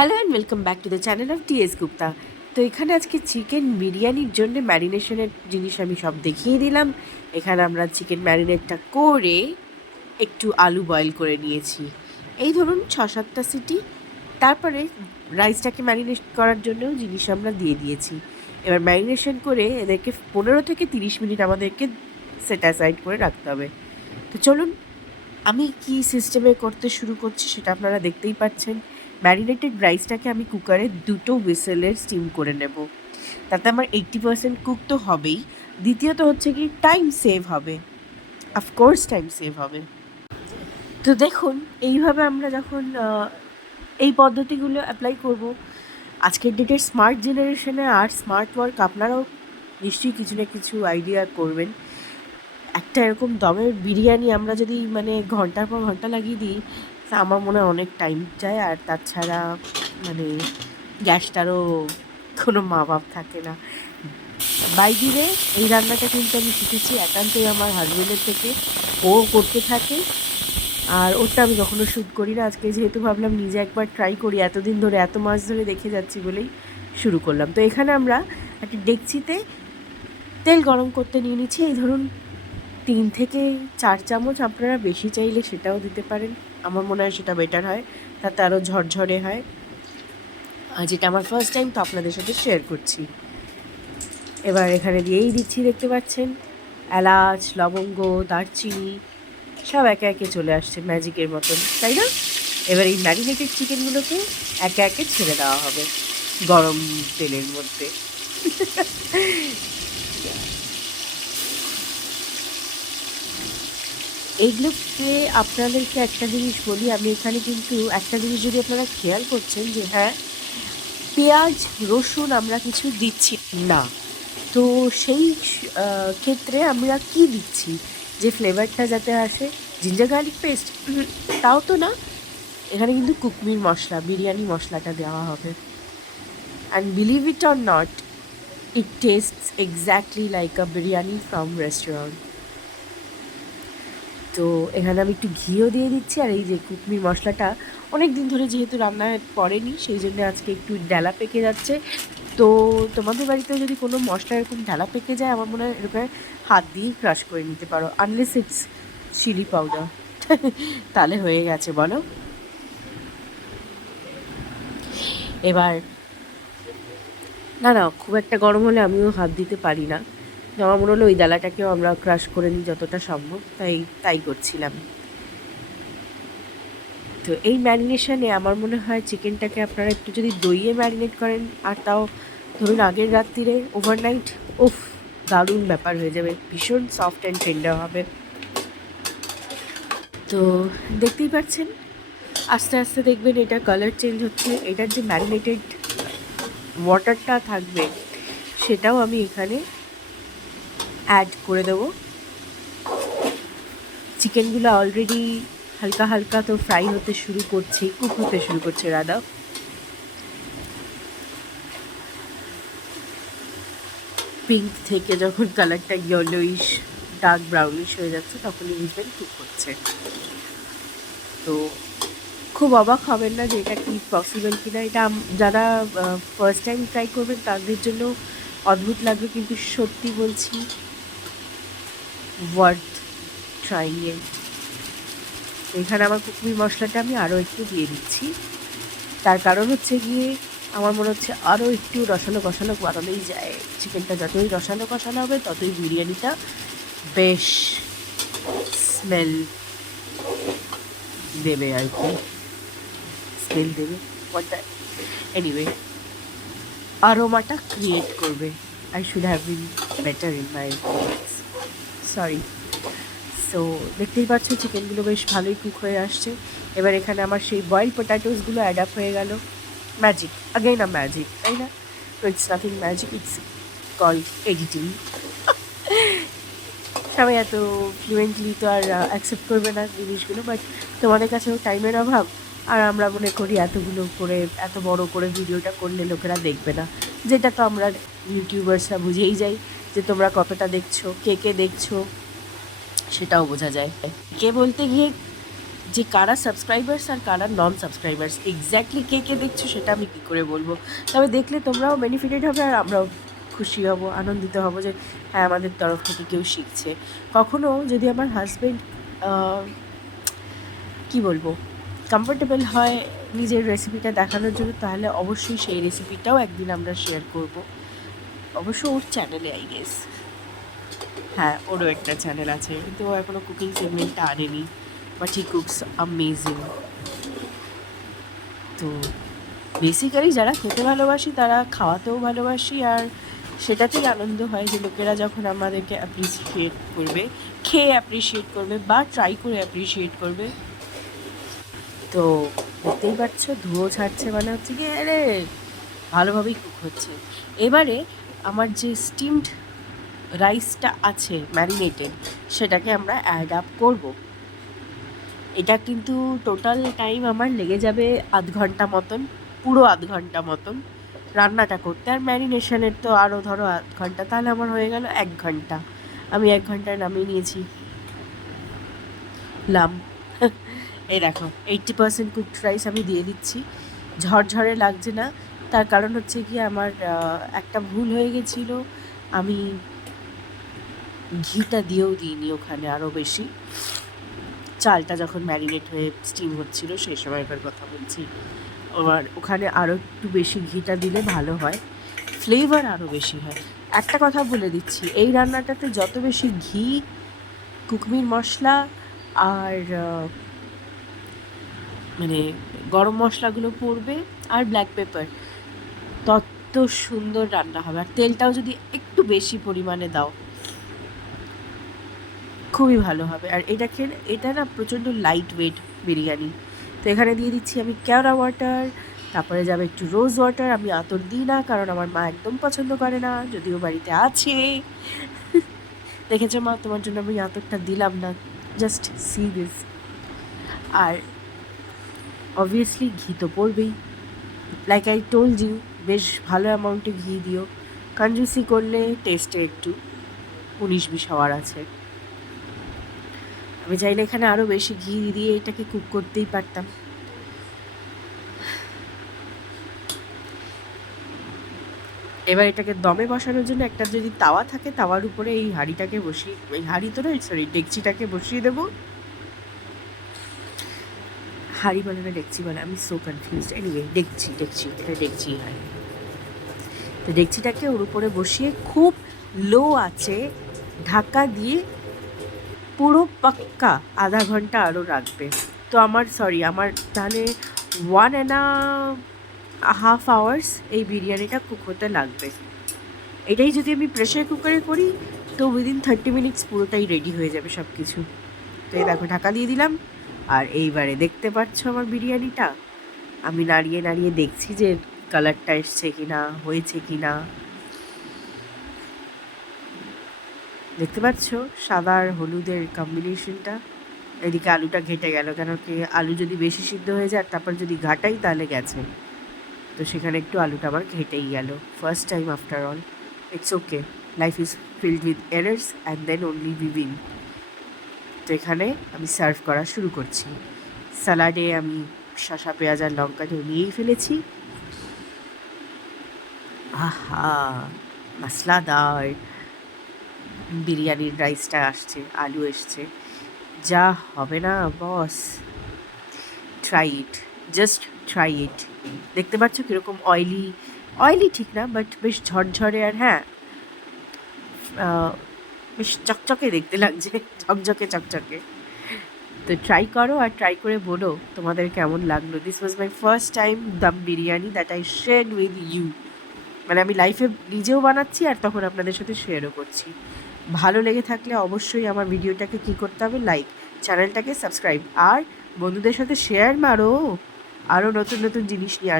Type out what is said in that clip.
Hello and welcome back to the channel of TS Gupta. তো এখানে আজকে চিকেন বিরিয়ানির জন্য ম্যারিনেশনের জিনিস আমি সব দেখিয়ে দিলাম। এখানে আমরা চিকেন ম্যারিনেটটা করে একটু আলু বয়েল করে নিয়েছি, এই ধরুন 6-7টা সিটি। তারপরে রাইসটাকে ম্যারিনেট করার জন্যও জিনিস আমরা দিয়ে দিয়েছি। এবার ম্যারিনেশন করে এদেরকে 15 থেকে 30 মিনিট আমাদেরকে সেট অ্যাসাইড করে রাখতে হবে। তো চলুন আমি কি সিস্টেমে করতে শুরু করছি সেটা আপনারা দেখতেই পাচ্ছেন। ম্যারিনেটেড রাইসটাকে আমি কুকারে 2টো হুইসেলের স্টিম করে নেব। তাতে আমার 80% কুক তো হবেই, দ্বিতীয়ত হচ্ছে কি টাইম সেভ হবে, অফকোর্স টাইম সেভ হবে। তো দেখুন এইভাবে আমরা যখন এই পদ্ধতিগুলো অ্যাপ্লাই করব, আজকের ডেটের স্মার্ট জেনারেশনে আর স্মার্ট ওয়ার্ক আপনারাও নিশ্চয়ই কিছু না কিছু আইডিয়া করবেন। একটা এরকম দমের বিরিয়ানি আমরা যদি ঘন্টার পর ঘন্টা লাগিয়ে দিই, তা আমার মনে হয় অনেক টাইম যায়, আর তাছাড়া গ্যাসটারও কোনো মা বাপ থাকে না। বাইরে এই রান্নাটা কিন্তু আমি শিখেছি একান্তই আমার হাজবেন্ডের থেকে, ও করতে থাকে, আর ওটা আমি কখনো শ্যুট করি না। আজকে যেহেতু ভাবলাম নিজে একবার ট্রাই করি, এতদিন ধরে এত মাস ধরে দেখে যাচ্ছি বলেই শুরু করলাম। তো এখানে আমরা একটা ডেকচিতে তেল গরম করতে নিয়ে নিচ্ছি। এই ধরুন 3 থেকে 4 চামচ, আপনারা বেশি চাইলে সেটাও দিতে পারেন, আমার মনে হয় সেটা বেটার হয়, তাতে আরও ঝরঝরে হয়। আর যেটা আমার ফার্স্ট টাইম, তো আপনাদের সাথে শেয়ার করছি। এবার এখানে দিয়েই দিচ্ছি, দেখতে পাচ্ছেন এলাচ, লবঙ্গ, দারচিনি সব একে একে চলে আসছে ম্যাজিকের মতন, তাই না? এবার এই ম্যারিনেটেড চিকেনগুলোকে একে একে ছেড়ে দেওয়া হবে গরম তেলের মধ্যে। এইগুলোকে আপনাদেরকে একটা জিনিস বলি, আমি এখানে কিন্তু একটা জিনিস যদি আপনারা খেয়াল করছেন যে হ্যাঁ, পেঁয়াজ রসুন আমরা কিছু দিচ্ছি না। তো সেই ক্ষেত্রে আমরা কি দিচ্ছি যে ফ্লেভারটা যাতে আসে? Ginger garlic paste? তাও তো না। এখানে কিন্তু কুকমির মশলা, বিরিয়ানি মশলাটা দেওয়া হবে। And believe it or not, it tastes exactly like a biryani from restaurant. তো এখানে আমি একটু ঘিও দিয়ে দিচ্ছি, আর এই যে কুকমির মশলাটা অনেক দিন ধরে যেহেতু রান্না পড়েনি, সেই জন্য আজকে একটু ডালা পেকে যাচ্ছে। তো তোমাদের বাড়িতেও যদি কোনো মশলা এরকম ডালা পেকে যায়, আমার মনে হয় এরকম হাত দিয়েই ক্রাশ করে নিতে পারো, আনলেস ইটস চিলি পাউডার। তাহলে হয়ে গেছে বলো। এবার না না, খুব একটা গরম হলে আমিও হাত দিতে পারি না, তো আমার মনে হলো ওই ডালাটাকেও আমরা ক্রাশ করে নিই যতটা সম্ভব, তাই করছিলাম। তো এই ম্যারিনেশনে আমার মনে হয় চিকেনটাকে আপনারা একটু যদি দইয়ে ম্যারিনেট করেন, আর তাও ধরুন আগের রাত্রিরে ওভারনাইট, উফ, দারুণ ব্যাপার হয়ে যাবে, ভীষণ সফট অ্যান্ড টেন্ডার হবে। তো দেখতেই পাচ্ছেন আস্তে আস্তে দেখবেন এটা কালার চেঞ্জ হচ্ছে। এটার যে ম্যারিনেটেড ওয়াটারটা থাকবে সেটাও আমি এখানে অ্যাড করে দেবো। চিকেনগুলো অলরেডি হালকা হালকা তো ফ্রাই হতে শুরু করছে, কুক হতে শুরু করছে রাদা। পিঙ্ক থেকে যখন কালারটা ইয়েলোইশ ডার্ক ব্রাউনিশ হয়ে যাচ্ছে, তখনই বুঝবেন কুক হচ্ছে। তো খুব অবাক হবেন না যে এটা কি পসিবল কিনা। এটা যারা ফার্স্ট টাইম ট্রাই করবেন তাদের জন্য অদ্ভুত লাগবে, কিন্তু সত্যি বলছি ওয়ার্থ ট্রাইং ইট। এখানে আমার কুকমি মশলাটা আমি আরও একটু দিয়ে দিচ্ছি, তার কারণ হচ্ছে গিয়ে আমার মনে হচ্ছে আরও একটু রসালো কষানো বানানোই যায়। চিকেনটা যতই রসালো কষানো হবে ততই বিরিয়ানিটা বেশ স্মেল দেবে আর কি, স্মেল দেবে ওটা, এনিওয়ে আরোমাটা ক্রিয়েট করবে। I should have been better in my words, sorry. So দেখতেই পাচ্ছ চিকেনগুলো বেশ ভালোই কুক হয়ে আসছে। এবার এখানে আমার সেই বয়েলড পটাটোসগুলো অ্যাড আপ হয়ে গেল। ম্যাজিক, আগেইন আ ম্যাজিক, তাই না? তো it's nothing magic, it's called editing. সবাই এত ফ্লুয়েন্টলি তো আর অ্যাকসেপ্ট করবে না জিনিসগুলো, বাট তোমাদের কাছেও টাইমের অভাব, আর আমরা মনে করি এতগুলো করে এত বড় করে ভিডিওটা করলে লোকেরা দেখবে না, যেটা তো আমরা ইউটিউবার্সরা বুঝেই যাই যে তোমরা কতটা দেখছো, কে কে দেখছো সেটাও বোঝা যায়। কে বলতে গিয়ে যে কারা সাবস্ক্রাইবার্স আর কারা নন সাবস্ক্রাইবার্স এক্স্যাক্টলি কে কে দেখছো সেটা আমি কী করে বলবো, তবে দেখলে তোমরাও বেনিফিটেড হবে আর আমরাও খুশি হব, আনন্দিত হব যে হ্যাঁ আমাদের তরফ থেকে কেউ শিখছে। কখনও যদি আমার হাজব্যান্ড কী বলবো কমফোর্টেবল হয় নিজের রেসিপিটা দেখানোর জন্য, তাহলে অবশ্যই সেই রেসিপিটাও একদিন আমরা শেয়ার করব, অবশ্য ওর চ্যানেলে আই গেস। হ্যাঁ, ওরও একটা চ্যানেল আছে, কিন্তু ও এখনও কুকিং সেগমেন্টটা আনেনি, বাট হি কুকস অ্যামেজিং। তো বেসিক্যালি যারা খেতে ভালোবাসি তারা খাওয়াতেও ভালোবাসি, আর সেটাতেই আনন্দ হয় যে লোকেরা যখন আমাদেরকে অ্যাপ্রিসিয়েট করবে, খেয়ে অ্যাপ্রিসিয়েট করবে বা ট্রাই করে অ্যাপ্রিসিয়েট করবে। তো দেখতেই পাচ্ছ ধুয়ো ছাড়ছে, মানে হচ্ছে কি আরে ভালোভাবেই কুক হচ্ছে। এবারে আমার যে স্টিমড রাইসটা আছে ম্যারিনেটেড, সেটাকে আমরা অ্যাড আপ করব। এটা কিন্তু টোটাল টাইম আমার লেগে যাবে আধ ঘন্টা মতন, পুরো আধ ঘন্টা মতন রান্নাটা করতে। আর ম্যারিনেশনের তো আরও ধরো আধ ঘন্টা, তাহলে আমার হয়ে গেল 1 ঘন্টা। আমি 1 ঘন্টায় নামিয়ে নিয়েছি লাম। এই দেখো 80% কুকড রাইস আমি দিয়ে দিচ্ছি, ঝরঝরে লাগছে না। তার কারণ হচ্ছে কি আমার একটা ভুল হয়ে গেছিলো, আমি ঘিটা দিয়েও দিইনি ওখানে আরও বেশি, চালটা যখন ম্যারিনেট হয়ে স্টিম হচ্ছিলো সেই সময়কার কথা বলছি। আর ওখানে আরও একটু বেশি ঘিটা দিলে ভালো হয়, ফ্লেভার আরও বেশি হয়। একটা কথা বলে দিচ্ছি, এই রান্নাটাতে যত বেশি ঘি, কুকমির মশলা আর মানে গরম মশলাগুলো পড়বে আর ব্ল্যাক পেপার, তত সুন্দর রান্না হবে। আর তেলটাও যদি একটু বেশি পরিমাণে দাও খুবই ভালো হবে। আর এটা না প্রচণ্ড লাইট ওয়েট বিরিয়ানি। তো এখানে দিয়ে দিচ্ছি আমি কেওড়া ওয়াটার, তারপরে যাবে একটু রোজ ওয়াটার। আমি আতর দিই না, কারণ আমার মা একদম পছন্দ করে না, যদিও বাড়িতে আছে। দেখেছো মা, তোমার জন্য আমি আতরটা দিলাম না, জাস্ট সি দিস। আর অবভিয়াসলি ঘি তো পড়বেই, লাইক আই টোল্ড ইউ, বেশ ভালো অ্যামাউন্টে ঘি দিও, কনজুসি করলে টেস্টে একটু 19-20 হওয়ার আছে। আমি চাইলে এখানে আরও বেশি ঘি দিয়ে এটাকে কুক করতেই পারতাম। এবার এটাকে দমে বসানোর জন্য একটা যদি তাওয়া থাকে, তাওয়ার উপরে এই হাঁড়িটাকে বসিয়ে, এই হাঁড়ি তো নয় সরি, ডেকচিটাকে বসিয়ে দেবো। হাঁড়ি বলে না ডেকচি বলে, আমি সো কনফিউজড। এনিওয়ে ডেকচি, এটা ডেকচি হয়। তো ডেকচিটাকে ওর উপরে বসিয়ে খুব লো আছে ঢাকা দিয়ে পুরো পাক্কা আধা ঘন্টা আরও রাখবে। তো আমার তাহলে 1.5 আওয়ার্স এই বিরিয়ানিটা কুক হতে লাগবে। এটাই যদি আমি প্রেশার কুকারে করি তো উইদিন 30 মিনিটস পুরোটাই রেডি হয়ে যাবে সব কিছু। তো এই দেখো ঢাকা দিয়ে দিলাম। আর এইবারে দেখতে পাচ্ছ আমার বিরিয়ানিটা, আমি নাড়িয়ে নাড়িয়ে দেখছি যে কালারটা এসছে কি না, হয়েছে কি না। দেখতে পাচ্ছ সাদা আর হলুদের কম্বিনেশনটা। এদিকে আলুটা ঘেটে গেল, কেন কি আলু যদি বেশি সিদ্ধ হয়ে যায় তারপর যদি ঘাটাই তাহলে গেছে। তো সেখানে একটু আলুটা আবার ঘেটেই গেল, first time after all. It's okay, life is filled with errors and then only we win. তো এখানে আমি সার্ভ করা শুরু করছি। স্যালাডে আমি শসা, পেঁয়াজ আর লঙ্কা নিয়েই ফেলেছি। আহা, মশলাদার বিরিয়ানির রাইসটা আসছে, আলু এসছে, যা হবে না boss. Try it, just try it. দেখতে পাচ্ছ কীরকম অয়েলি ঠিক না, বাট বেশ ঝরঝরে, আর হ্যাঁ বেশ চকচকে দেখতে লাগছে, ঝকঝকে চকচকে। তো ট্রাই করো আর ট্রাই করে বলো তোমাদের কেমন লাগলো। This was my first time dum biryani that I share with you. মানে আমি লাইফে নিজেও বানাচ্ছি আর তখন আপনাদের সাথে শেয়ারও করছি। ভালো লেগে থাকলে অবশ্যই আমার ভিডিওটাকে কী করতে হবে, লাইক, চ্যানেলটাকে সাবস্ক্রাইব, আর বন্ধুদের সাথে শেয়ার মারো। আরও নতুন নতুন জিনিস নিয়ে আসবো।